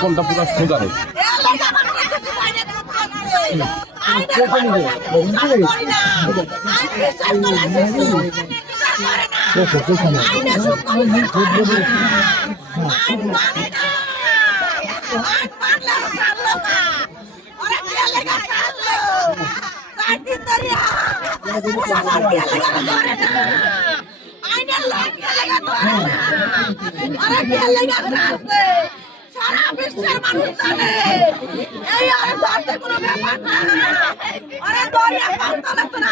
ফোনটা পুরো সোজা রে সারা বিশ্বের মানুষ জানে এই আর ধরতে কোনো ব্যাপার না। আরে দরিয়া পান্তলা তো না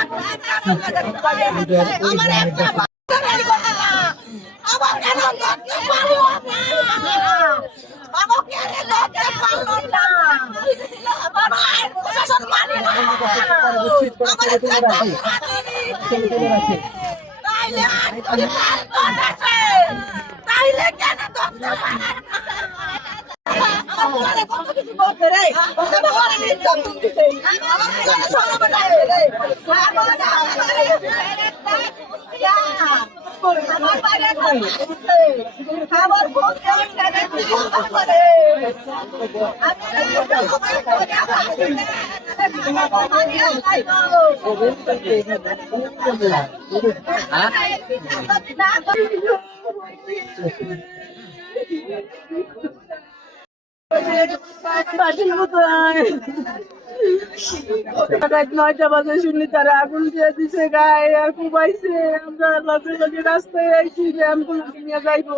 আমার একটা বাচ্চার কথা না আমার কেন ধরতে পারলো না বাবা কেন ধরতে পারলো না আমার আইন প্রশাসন মানে না আমার তাইলে আইন যদি পাল্ট আছে তাইলে কেন ধরতে পারে নয়টা বাজে শুনি তারা আগুন দিয়ে দিছে গায়ে আর কুবাইছে। আমরা লগে লগে রাস্তায় আইছি যে অ্যাম্বুলেন্স নিয়ে যাইবো।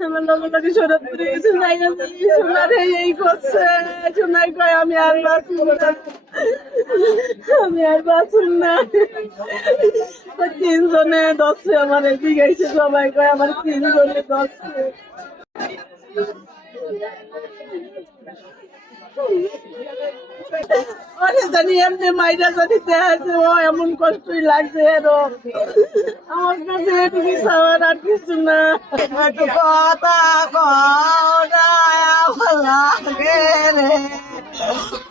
আমার লগে লগে সরাত করে গেছে সোনার এই করছে সোনাই কয় আমি আর বাঁচুন না আমি আর বাঁচুন না। তিনজনে দশে আমার জিগাইছে সবাই কয় আমার তিনজনে দশে। জানি এমনি মাইরা জানি দেখাচ্ছে ও এমন কষ্টই লাগছে আমার কাছে এটুকু সাবার আর কিছু না। কথা লাগে রে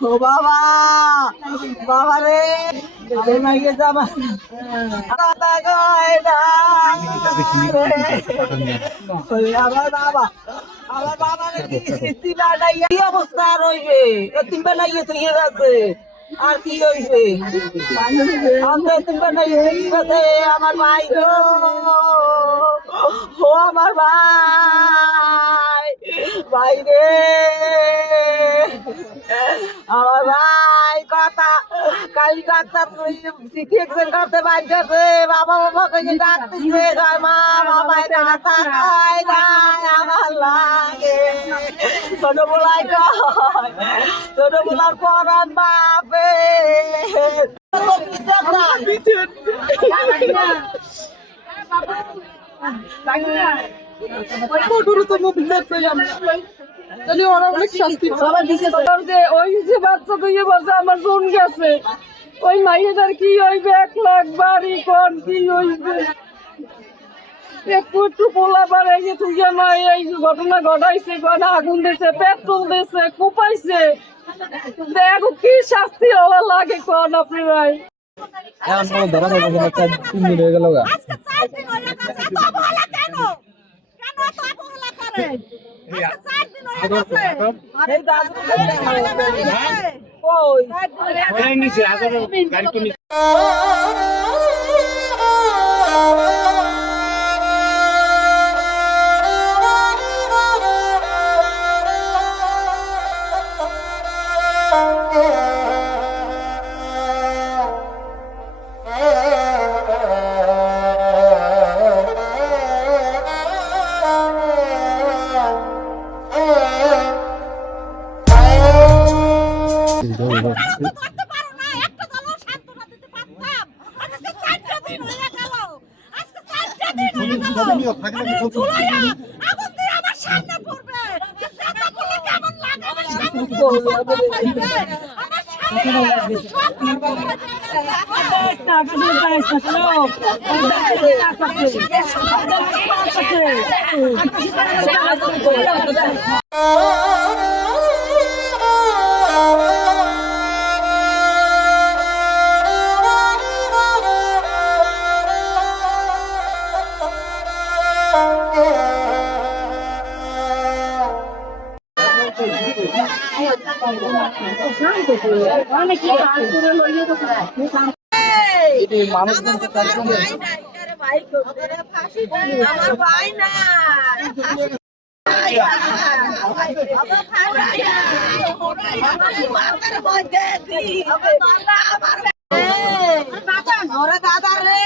ও বাবা বাবা রে মাইকে যাবা কথা কয় না আমার বাবা আমার বাবার কি অবস্থা রইবে এতিম বেলাইয়ে তো ইয়ে গেছে আর কি হইবে আমরা এতিম বেলাইয়ে গেছে আমার ভাই গো ও আমার ভাই ভাই রে আমার ভাই কথা কালি ডাক্তার চিকিৎসা করতে বাইর গেছে বাবা বাবা কে ডাকতেছে মা বাবাই ডাক্তার খায় না আমার লাগে ছোট বলাই ছোট বলার পরান বাপে আমার বোন গেছে ওই মাইয়েটার কি হইবে 1 লাখ বাড়ি কর কি হইবে একটু একটু পোলা বাড়াইছে তুই নয় এই ঘটনা ঘটাইছে গনা আগুন দিয়েছে পেট্রোল দিয়েছে কুপাইছে দেখো কি শাস্তি হওয়া লাগে কোন আপনি ভাই করতে পারো না, একটা দলও সান্ত্বনা দিতে পারতাম। আজকে 4টা দিন হয়ে গেল, আজকে 4টা দিন হয়ে গেল। জুলাইয়া আগুন দিয়ে আমার সামনে পড়বে, চেষ্টা করলে কেমন লাগে আমার সামনে পড়বে, আমার সামনে সব আমার ভাই না দাদা রে